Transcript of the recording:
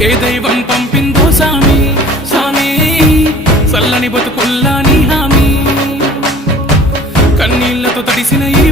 ఏ దైవం పంపిందో సామి సామి చల్లని బతుకుల్లా నీ హామీ కన్నీళ్లతో తడిసిన ఈ